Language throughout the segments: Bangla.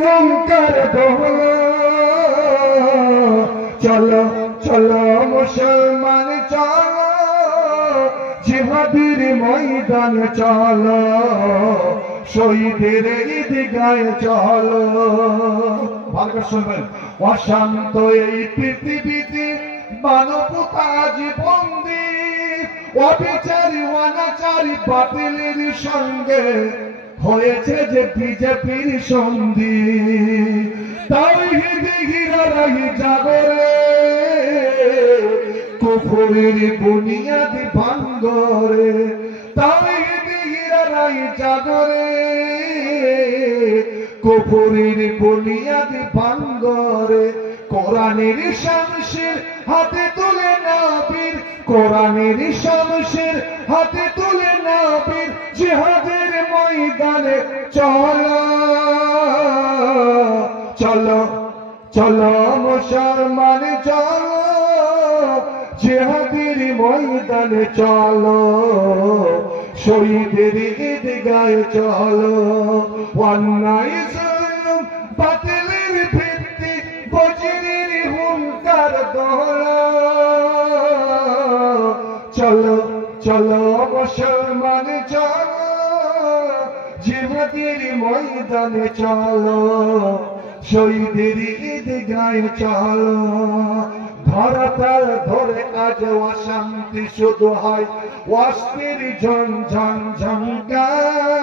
कर दो चलो चलो मुसलमान चलो जिहाদের ময়দান চলো শহীদের ঈদগাহে চলো। ভালো করে শুনবেন। অশান্ত এই পৃথিবীতে মানবতা আজ বন্দী, অবিচারী অনাচারী বাতিলের সঙ্গে হয়েছে যে বিজেপির সন্ধি। তাওহীদ গিরারাই জাগরে কুফরের বুনিয়াদ ভাঙ্গরে। তাওহীদ গিরারাই জাগরে কুফরের বুনিয়াদ ভাঙ্গরে। কোরআনের শামশের হাতে তুলে নবীর, কোরআনের শামশের হাতে তুলে নবীর জিহাদের ময়দানে চলো চলো চলো মুসলমান চলো জিহাদের ময়দানে চলো শহীদের ঈদগাহে চলো। অন্যায় জুলুম বাতিলের ভিত্তি বজ্রের হুঙ্কার দোলা। চলো চলো মুসলমান চলো জিহাদের ময়দানে চলো শহীদের ঈদগাহে চলো। ধরাতল ধরে আজ অশান্তি শুধু হয়, অস্থির ঝনঝন ঝঙ্কার।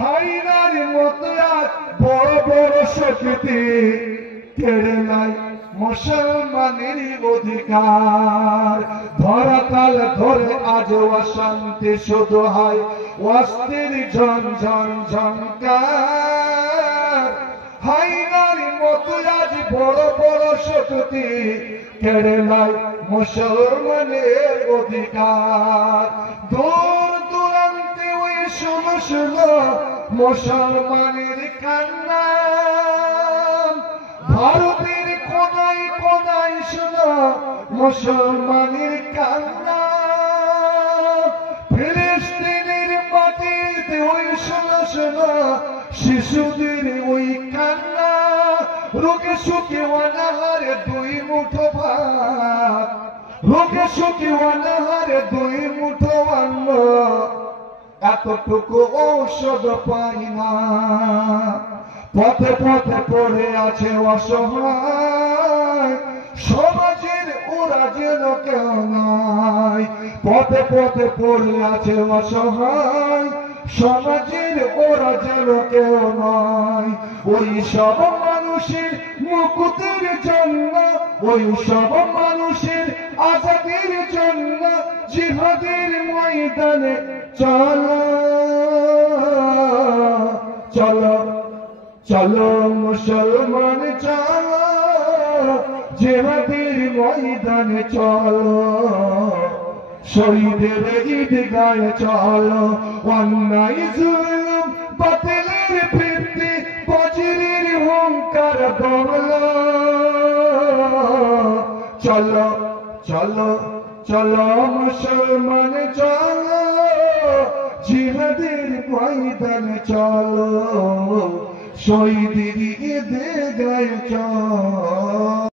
হায়নার মতো আজ বড় বড় শক্তি কেড়ে নেয় মুসলমানের অধিকার। ধরাতল ধরে আজ অশান্তি শুধু হয়, অস্থির ঝনঝন ঝঙ্কার। হায়নার মতো আজ বড় বড় শক্তি কেড়ে নেয় মুসলমানের অধিকার। দূর দূরান্তে ওই শোনো শোনো মুসলমানের কান্না। ভারতের কোনায় কোনায় শোনো মুসলমানের কান্না। ফিলিস্তিনের মাটিতে ওই শোনো শোনো শিশুদের ওই কান্না। রোগে সুখে অনাহারে দুই মুঠো ভাত, রোগে সুখে অনাহারে দুই মুঠো অন্ন, এতটুকু ঔষধ পাই না। পথে পথে পড়ে আছে অসহায়, সমাজের ওরা যেন কেউ নাই। পথে পথে পড়ে আছে অসহায়, সমাজের ওরা যেন কেউ নয়। ওই সব মানুষের মুক্তির জন্য, ওই সব মানুষের আজাদের জন্য জিহাদের ময়দানে চলো চলো চলো মুসলমান চলো জিহাদের ময়দানে চলো শহীদের ঈদগাহে চলো। অন্যায় জুলুম বাতিলের ভিত্তি বজ্রের হুঙ্কার দোলা। চলো চলো চলো মুসলমান চলো জিহাদের ময়দানে চলো শহীদের ঈদগাহে চলো।